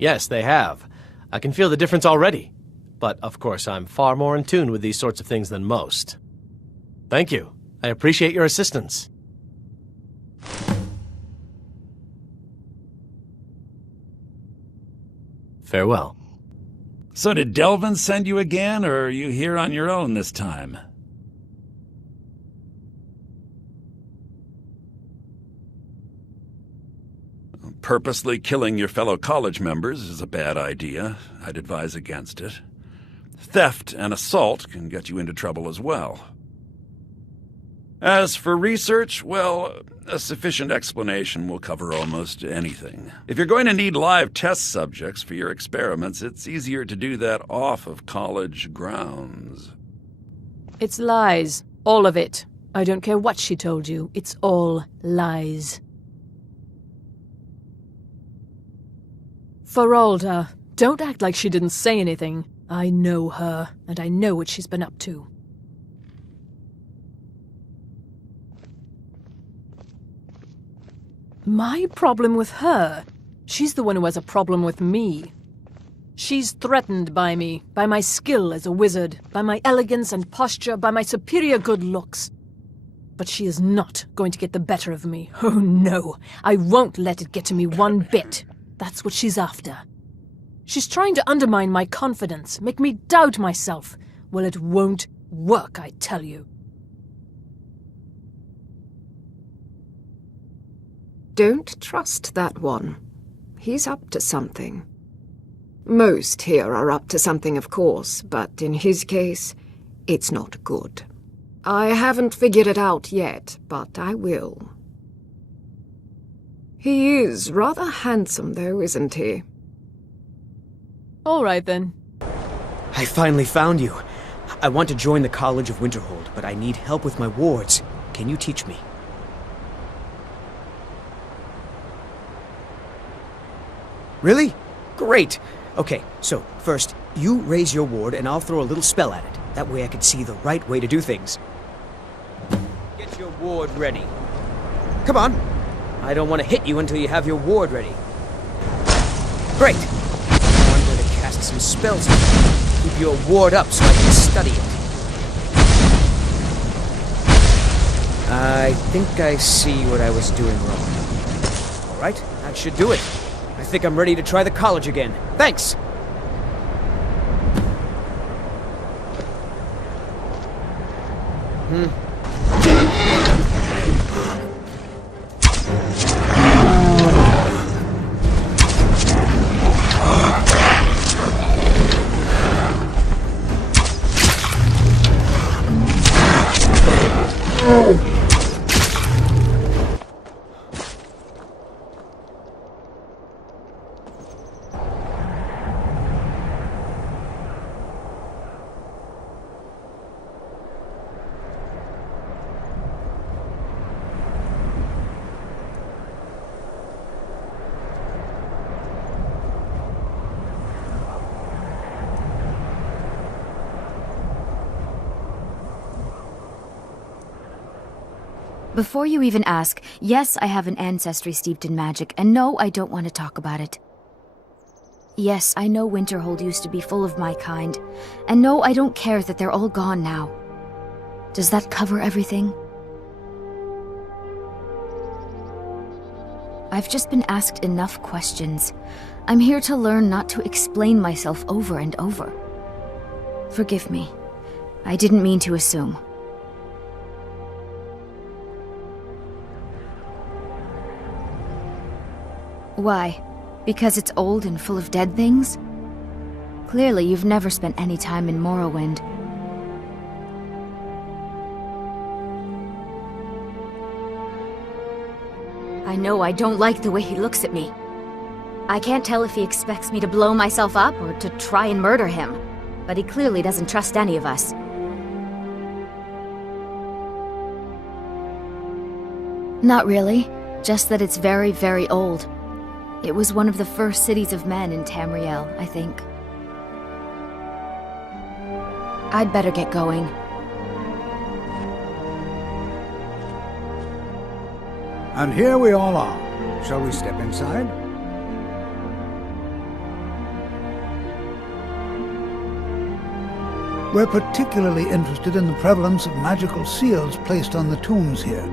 Yes, they have. I can feel the difference already. But, of course, I'm far more in tune with these sorts of things than most. Thank you. I appreciate your assistance. Farewell. So did Delvin send you again, or are you here on your own this time? Purposely killing your fellow college members is a bad idea. I'd advise against it. Theft and assault can get you into trouble as well. As for research, well, a sufficient explanation will cover almost anything. If you're going to need live test subjects for your experiments, it's easier to do that off of college grounds. It's lies. All of it. I don't care what she told you. It's all lies. Feralda, don't act like she didn't say anything. I know her, and I know what she's been up to. My problem with her? She's the one who has a problem with me. She's threatened by me, by my skill as a wizard, by my elegance and posture, by my superior good looks. But she is not going to get the better of me. Oh no, I won't let it get to me one bit. That's what she's after. She's trying to undermine my confidence, make me doubt myself. Well, it won't work, I tell you. Don't trust that one. He's up to something. Most here are up to something, of course, but in his case, it's not good. I haven't figured it out yet, but I will. He is rather handsome, though, isn't he? All right, then. I finally found you. I want to join the College of Winterhold, but I need help with my wards. Can you teach me? Really? Great! Okay, so, first, you raise your ward and I'll throw a little spell at it. That way I can see the right way to do things. Get your ward ready. Come on! I don't want to hit you until you have your ward ready. Great! I'm going to cast some spells on you. Keep your ward up so I can study it. I think I see what I was doing wrong. Alright, that should do it. I think I'm ready to try the college again. Thanks! Before you even ask, yes, I have an ancestry steeped in magic, and no, I don't want to talk about it. Yes, I know Winterhold used to be full of my kind, and no, I don't care that they're all gone now. Does that cover everything? I've just been asked enough questions. I'm here to learn not to explain myself over and over. Forgive me. I didn't mean to assume. Why? Because it's old and full of dead things? Clearly, you've never spent any time in Morrowind. I know I don't like the way he looks at me. I can't tell if he expects me to blow myself up or to try and murder him, but he clearly doesn't trust any of us. Not really, just that it's very, very old. It was one of the first cities of men in Tamriel, I think. I'd better get going. And here we all are. Shall we step inside? We're particularly interested in the prevalence of magical seals placed on the tombs here.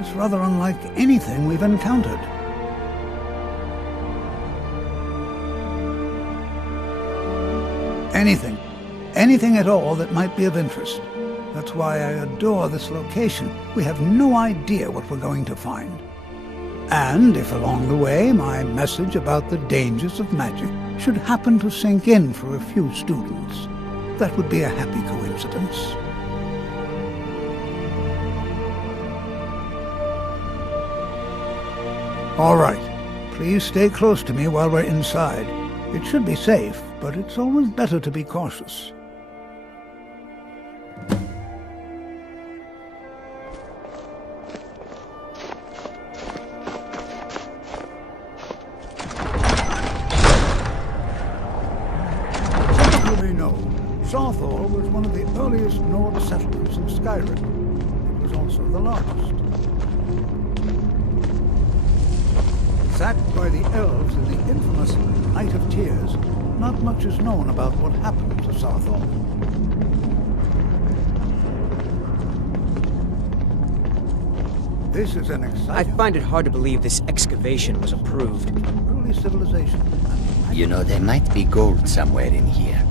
It's rather unlike anything we've encountered. Anything. Anything at all that might be of interest. That's why I adore this location. We have no idea what we're going to find. And if along the way my message about the dangers of magic should happen to sink in for a few students, that would be a happy coincidence. All right. Please stay close to me while we're inside. It should be safe, but it's always better to be cautious. Some of you may know, Saarthal was one of the earliest Nord settlements of Skyrim. It was also the largest. Sacked by the elves in the infamous Night of Tears, not much is known about what happened to Saarthal. This is an exciting... I find it hard to believe this excavation was approved. Early civilization. You know, there might be gold somewhere in here.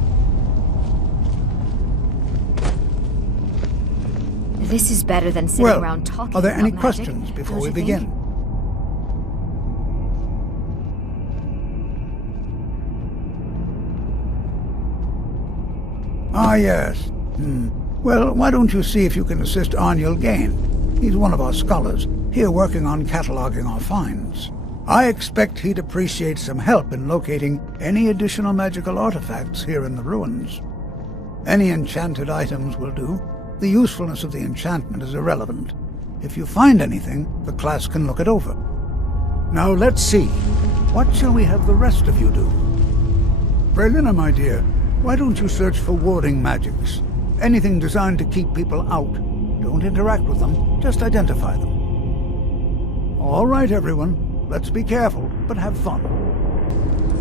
This is better than sitting Well, around talking are there about any magic, questions before don't we you think? begin? Ah, yes. Well, why don't you see if you can assist Arniel Gain? He's one of our scholars, here working on cataloging our finds. I expect he'd appreciate some help in locating any additional magical artifacts here in the ruins. Any enchanted items will do. The usefulness of the enchantment is irrelevant. If you find anything, the class can look it over. Now let's see. What shall we have the rest of you do? Brelina, my dear, why don't you search for warding magics? Anything designed to keep people out. Don't interact with them, just identify them. All right, everyone. Let's be careful, but have fun.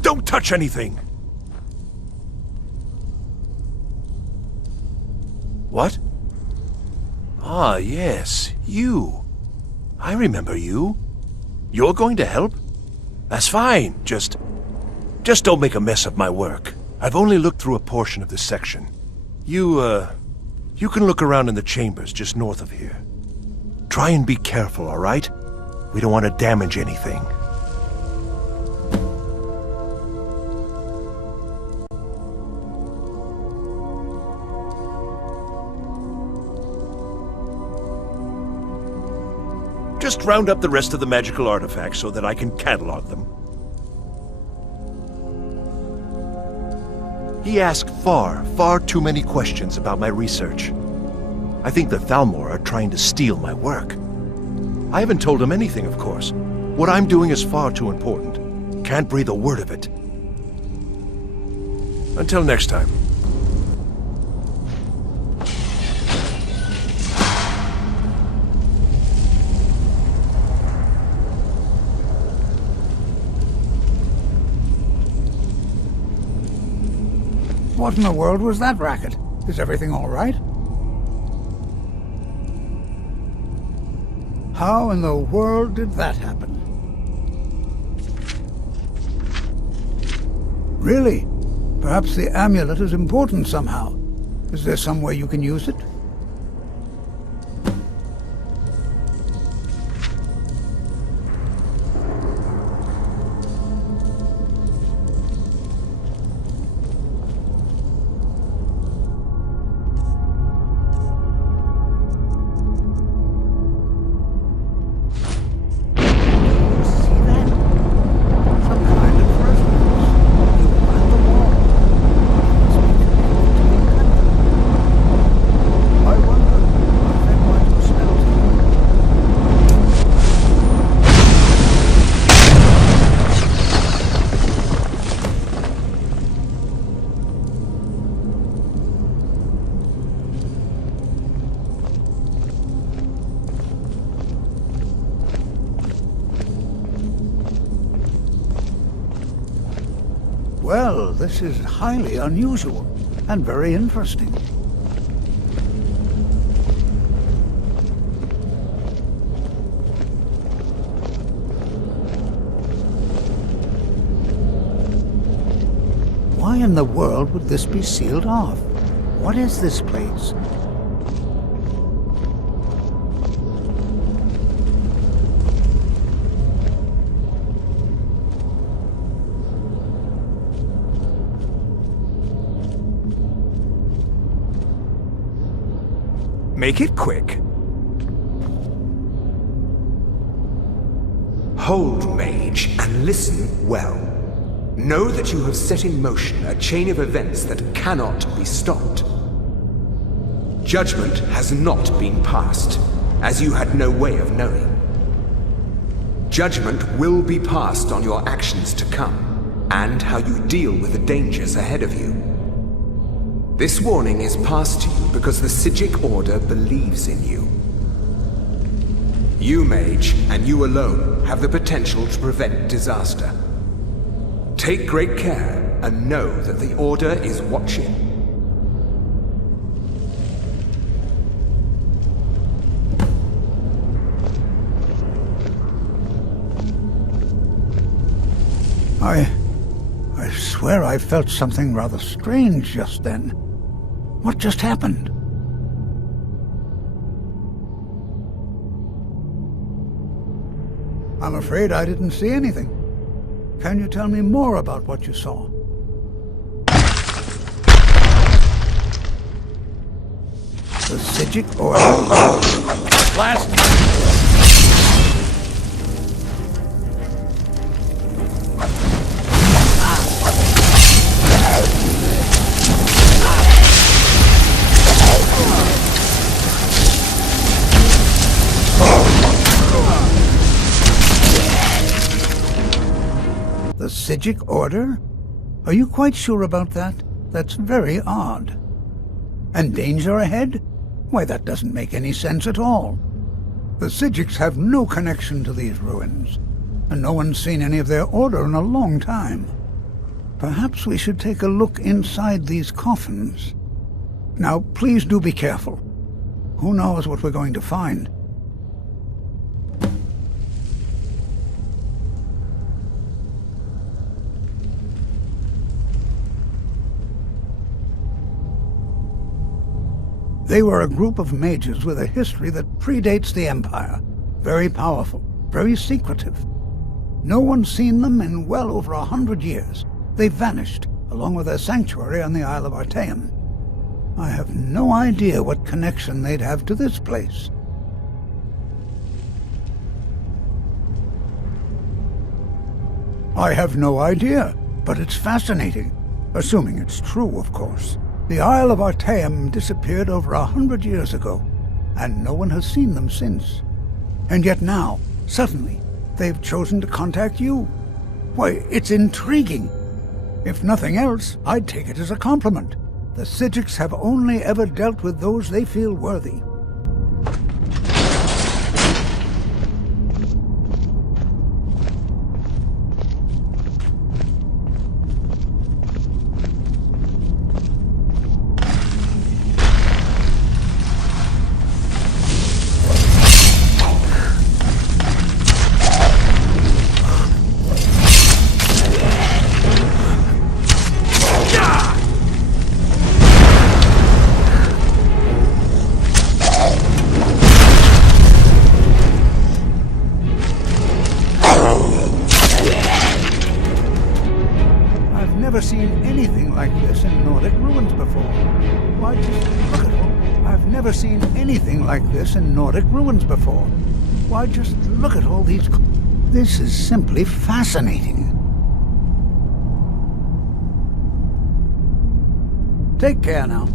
Don't touch anything! What? Ah, yes, you. I remember you. You're going to help? That's fine, just don't make a mess of my work. I've only looked through a portion of this section. You can look around in the chambers just north of here. Try and be careful, all right? We don't want to damage anything. Just round up the rest of the magical artifacts so that I can catalog them. He asked far too many questions about my research. I think the Thalmor are trying to steal my work. I haven't told him anything, of course. What I'm doing is far too important. Can't breathe a word of it. Until next time. What in the world was that racket? Is everything all right? How in the world did that happen? Really? Perhaps the amulet is important somehow. Is there some way you can use it? Well, this is highly unusual. and very interesting. Why in the world would this be sealed off? What is this place? Make it quick. Hold, mage, and listen well. Know that you have set in motion a chain of events that cannot be stopped. Judgment has not been passed, as you had no way of knowing. Judgment will be passed on your actions to come, and how you deal with the dangers ahead of you. This warning is passed to you because the Psijic Order believes in you. You, mage, and you alone, have the potential to prevent disaster. Take great care, and know that the Order is watching. I swear I felt something rather strange just then. What just happened? I'm afraid I didn't see anything. Can you tell me more about what you saw? The Psijic Order? Blast! The Psijic Order? Are you quite sure about that? That's very odd. And danger ahead? Why, that doesn't make any sense at all. The Psijics have no connection to these ruins, and no one's seen any of their order in a long time. Perhaps we should take a look inside these coffins. Now, please do be careful. Who knows what we're going to find? They were a group of mages with a history that predates the Empire. Very powerful, very secretive. No one's seen them in well over 100 years. They vanished, along with their sanctuary on the Isle of Artaeum. I have no idea what connection they'd have to this place. I have no idea, but it's fascinating. Assuming it's true, of course. The Isle of Artaeum disappeared over 100 years ago, and no one has seen them since. And yet now, suddenly, they've chosen to contact you. Why, it's intriguing. If nothing else, I'd take it as a compliment. The Psijics have only ever dealt with those they feel worthy. Like this in Nordic ruins before. Why, just look at all these... This is simply fascinating. Take care now.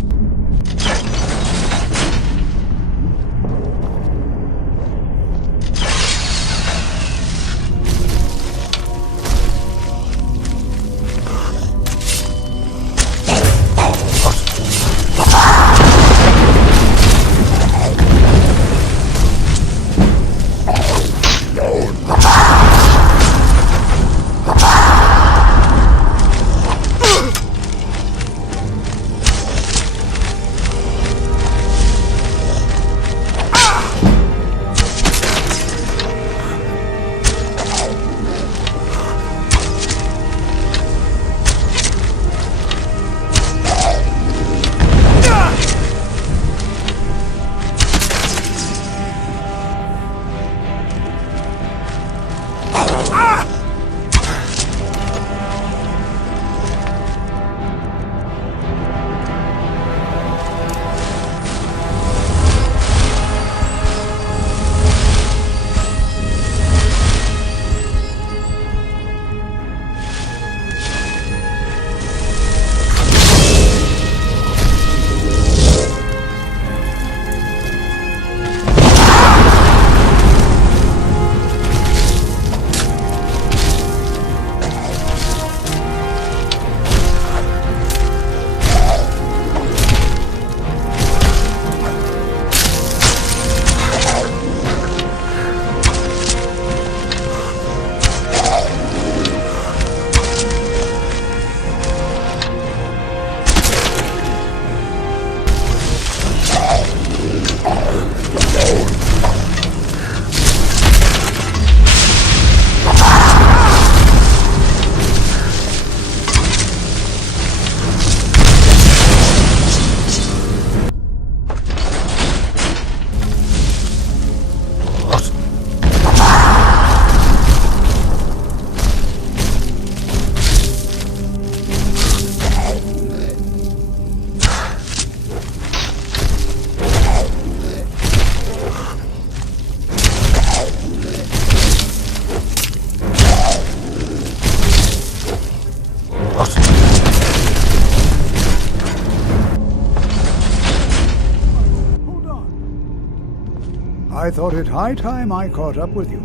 I thought it high time I caught up with you.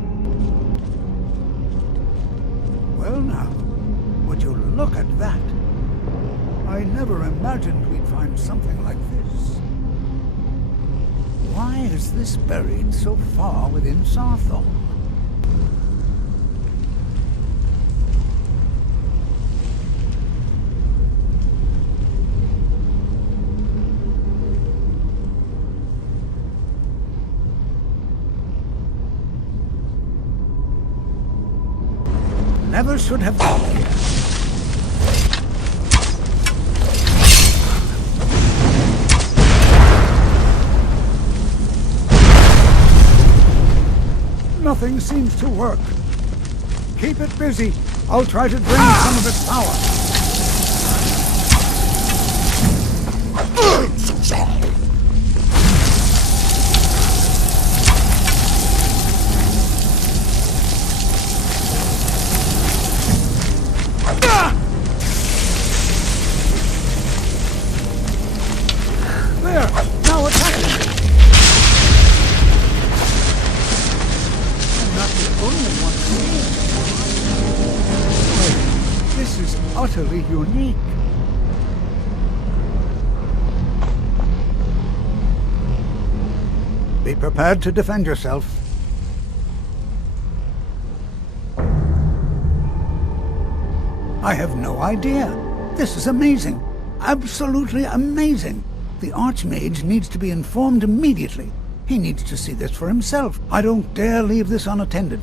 Well now, would you look at that? I never imagined we'd find something like this. Why is this buried so far within Saarthal? Never should have come here. Nothing seems to work. Keep it busy. I'll try to drain some of its power. There! Now attack it! I'm not the only one here. This is utterly unique. Be prepared to defend yourself. I have no idea. This is amazing. Absolutely amazing. The Archmage needs to be informed immediately. He needs to see this for himself. I don't dare leave this unattended.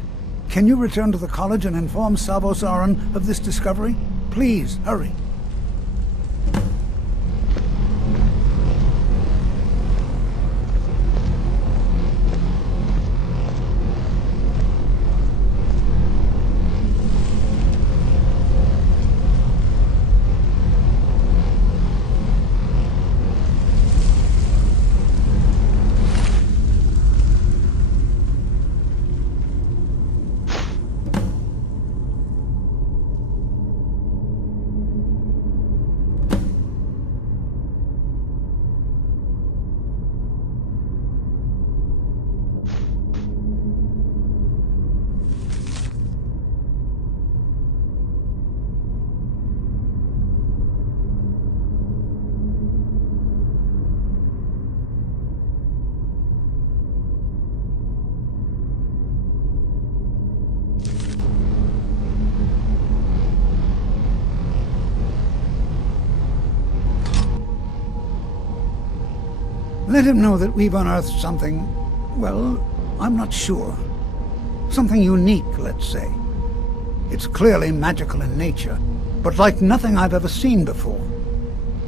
Can you return to the college and inform Saarthal of this discovery? Please, hurry. Let him know that we've unearthed something, well, I'm not sure. Something unique, let's say. It's clearly magical in nature, but like nothing I've ever seen before.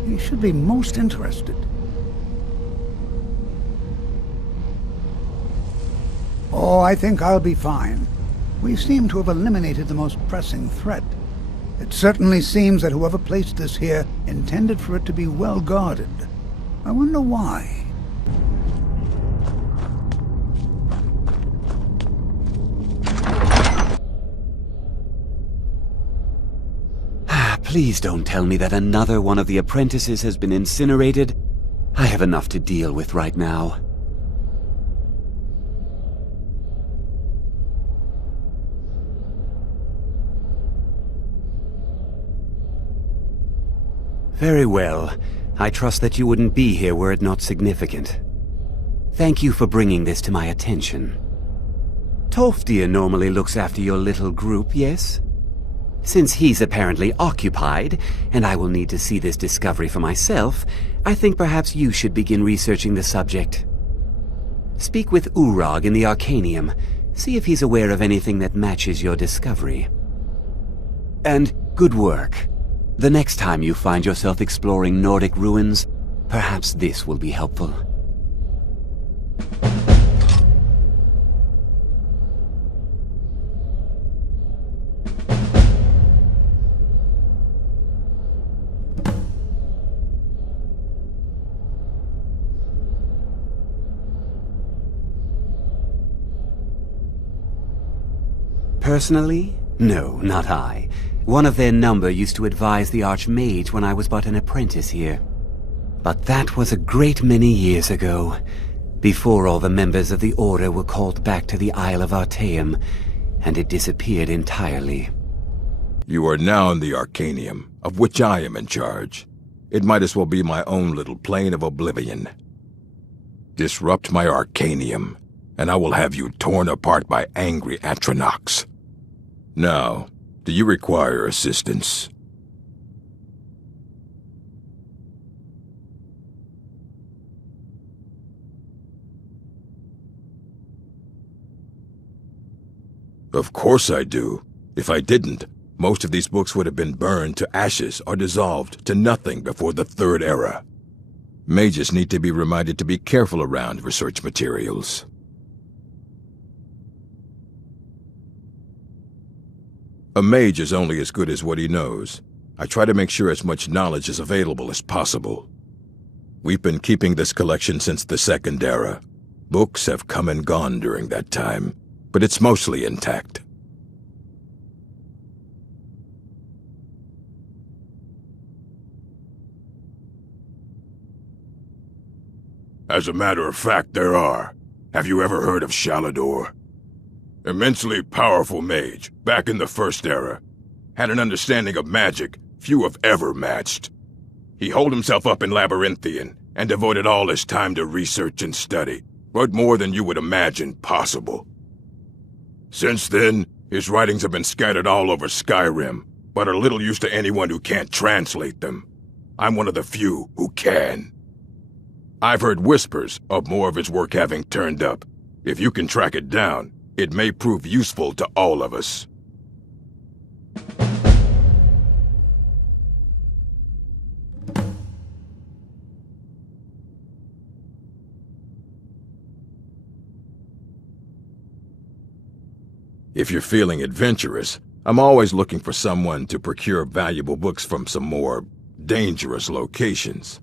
He should be most interested. Oh, I think I'll be fine. We seem to have eliminated the most pressing threat. It certainly seems that whoever placed this here intended for it to be well guarded. I wonder why. Please don't tell me that another one of the apprentices has been incinerated. I have enough to deal with right now. Very well. I trust that you wouldn't be here were it not significant. Thank you for bringing this to my attention. Tolfdir normally looks after your little group, yes? Since he's apparently occupied, and I will need to see this discovery for myself, I think perhaps you should begin researching the subject. Speak with Urag in the Arcanium. See if he's aware of anything that matches your discovery. And good work. The next time you find yourself exploring Nordic ruins, perhaps this will be helpful. Personally? No, not I. One of their number used to advise the Archmage when I was but an apprentice here. But that was a great many years ago. Before all the members of the Order were called back to the Isle of Artaeum, and it disappeared entirely. You are now in the Arcanium, of which I am in charge. It might as well be my own little plane of oblivion. Disrupt my Arcanium, and I will have you torn apart by angry Atronachs. Now, do you require assistance? Of course I do. If I didn't, most of these books would have been burned to ashes or dissolved to nothing before the Third Era. Mages need to be reminded to be careful around research materials. A mage is only as good as what he knows. I try to make sure as much knowledge is available as possible. We've been keeping this collection since the Second Era. Books have come and gone during that time, but it's mostly intact. As a matter of fact, there are. Have you ever heard of Shalador? Immensely powerful mage, back in the First Era. Had an understanding of magic few have ever matched. He holed himself up in Labyrinthian and devoted all his time to research and study, wrote more than you would imagine possible. Since then, his writings have been scattered all over Skyrim, but are little use to anyone who can't translate them. I'm one of the few who can. I've heard whispers of more of his work having turned up. If you can track it down, it may prove useful to all of us. If you're feeling adventurous, I'm always looking for someone to procure valuable books from some more dangerous locations.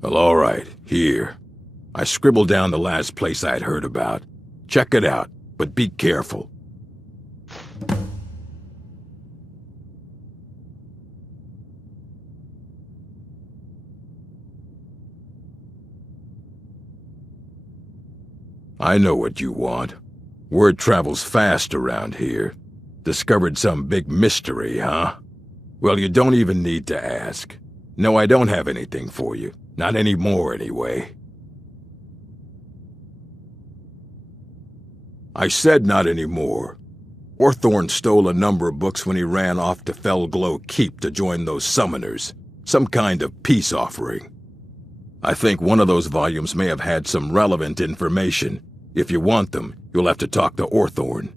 Well, all right, here. I scribbled down the last place I'd heard about. Check it out, but be careful. I know what you want. Word travels fast around here. Discovered some big mystery, huh? Well, you don't even need to ask. No, I don't have anything for you. Not anymore, anyway. I said not anymore. Orthorn stole a number of books when he ran off to Felglow Keep to join those summoners. Some kind of peace offering. I think one of those volumes may have had some relevant information. If you want them, you'll have to talk to Orthorn.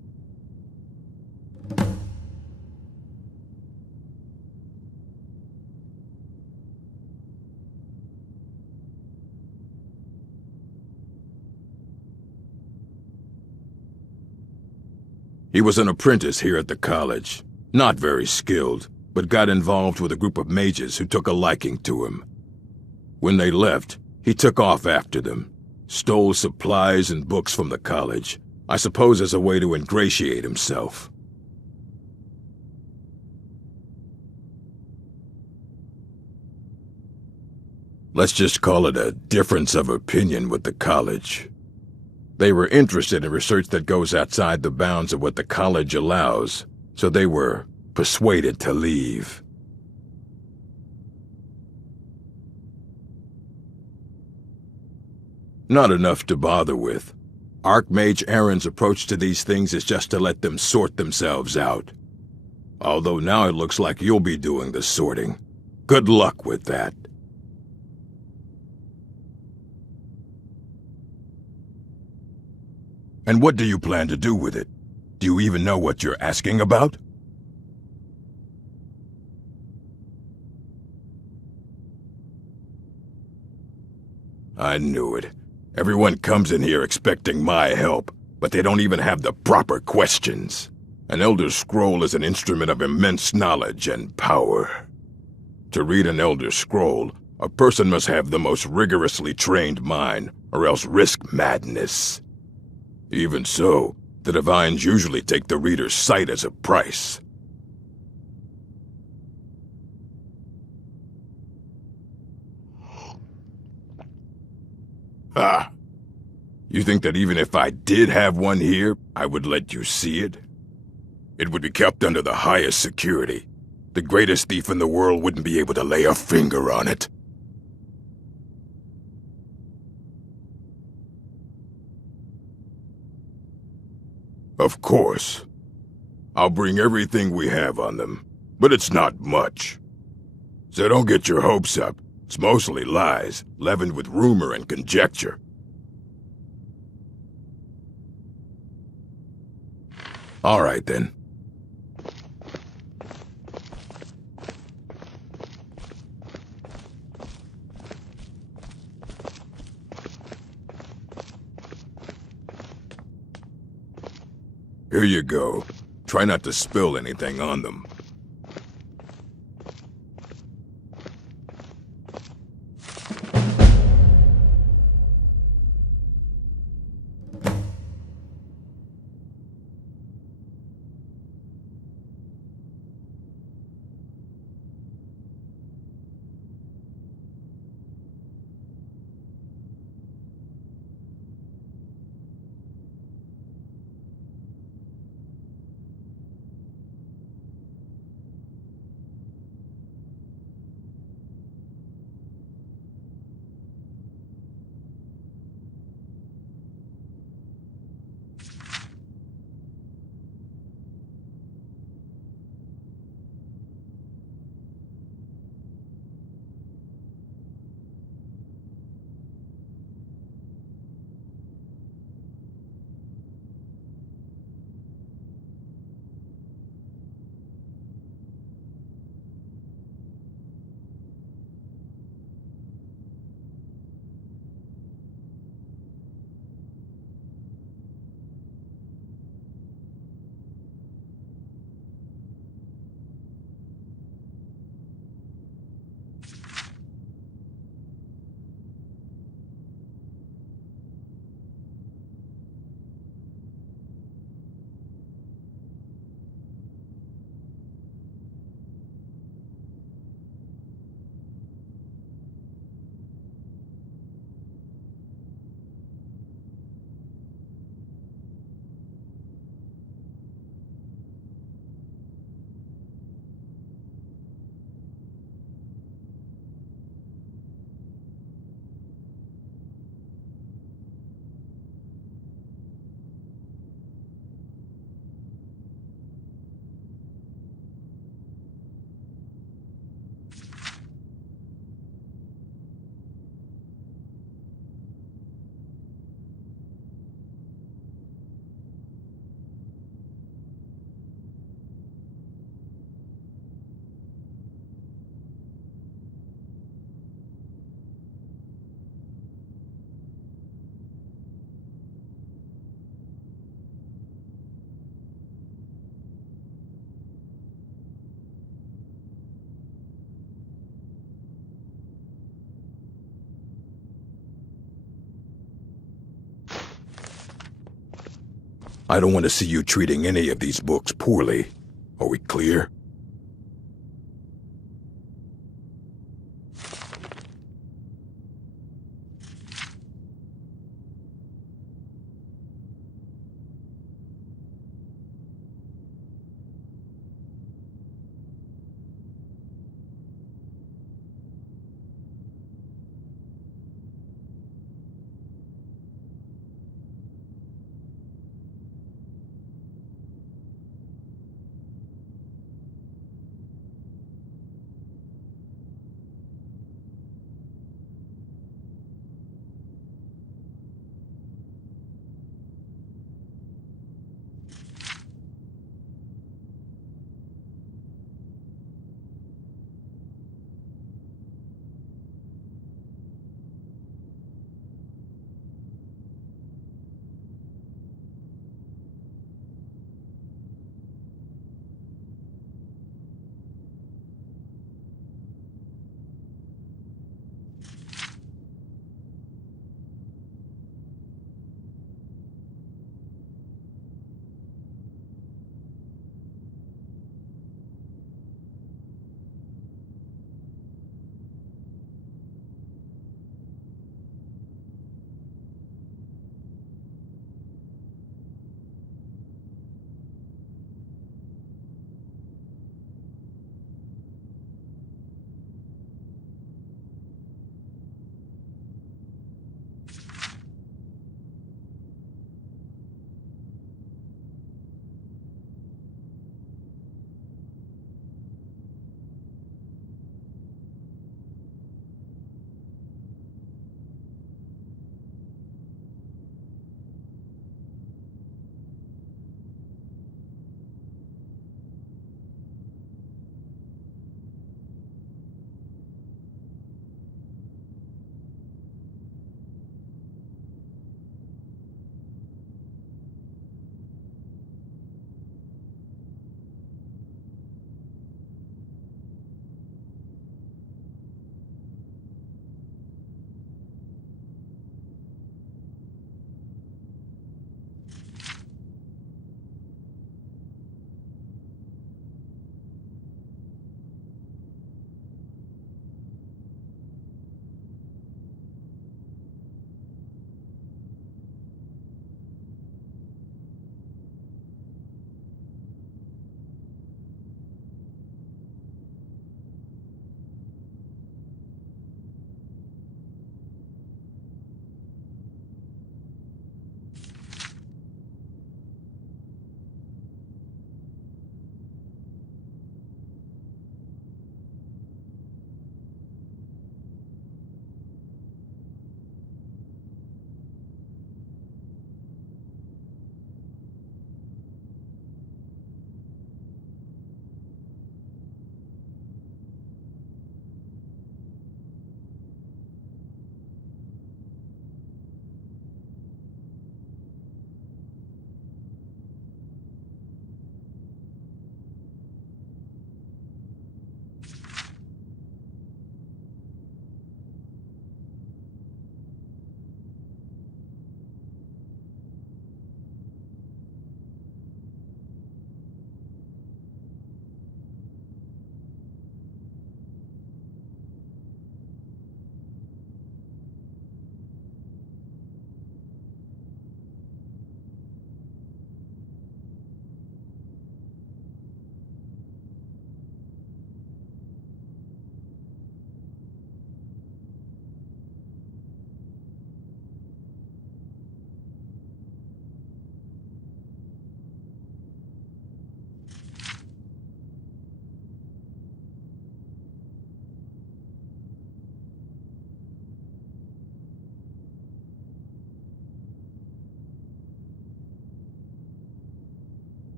He was an apprentice here at the college. Not very skilled, but got involved with a group of mages who took a liking to him. When they left, he took off after them. Stole supplies and books from the college, I suppose as a way to ingratiate himself. Let's just call it a difference of opinion with the college. They were interested in research that goes outside the bounds of what the college allows, so they were persuaded to leave. Not enough to bother with. Archmage Aaron's approach to these things is just to let them sort themselves out. Although now it looks like you'll be doing the sorting. Good luck with that. And what do you plan to do with it? Do you even know what you're asking about? I knew it. Everyone comes in here expecting my help, but they don't even have the proper questions. An Elder Scroll is an instrument of immense knowledge and power. To read an Elder Scroll, a person must have the most rigorously trained mind, or else risk madness. Even so, the Divines usually take the reader's sight as a price. Ha! You think that even if I did have one here, I would let you see it? It would be kept under the highest security. The greatest thief in the world wouldn't be able to lay a finger on it. Of course. I'll bring everything we have on them, but it's not much. So don't get your hopes up. It's mostly lies, leavened with rumor and conjecture. All right, then. Here you go. Try not to spill anything on them. I don't want to see you treating any of these books poorly. Are we clear?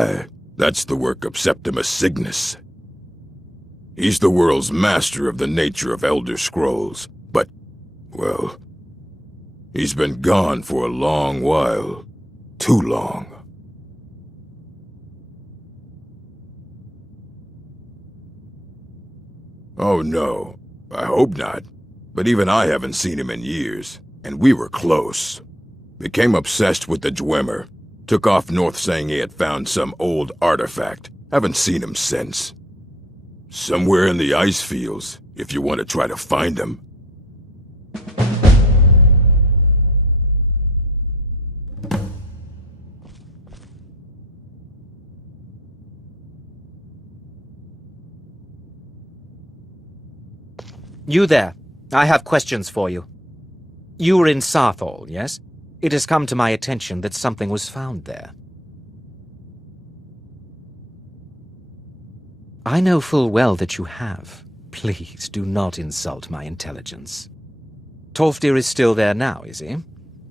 Aye, that's the work of Septimus Cygnus. He's the world's master of the nature of Elder Scrolls, but, well, he's been gone for a long while. Too long. Oh no, I hope not. But even I haven't seen him in years, and we were close. Became obsessed with the Dwemer. Took off north saying he had found some old artifact. Haven't seen him since. Somewhere in the ice fields, if you want to try to find him. You there. I have questions for you. You were in Saarthal, yes? It has come to my attention that something was found there. I know full well that you have. Please do not insult my intelligence. Tolfdir is still there now, is he?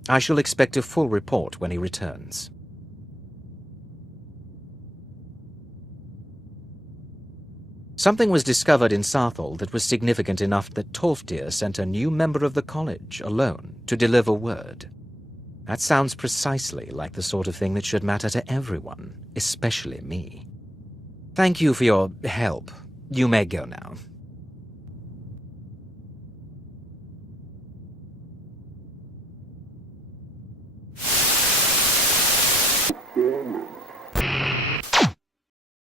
I shall expect a full report when he returns. Something was discovered in Saarthal that was significant enough that Tolfdir sent a new member of the college, alone, to deliver word. That sounds precisely like the sort of thing that should matter to everyone, especially me. Thank you for your help. You may go now.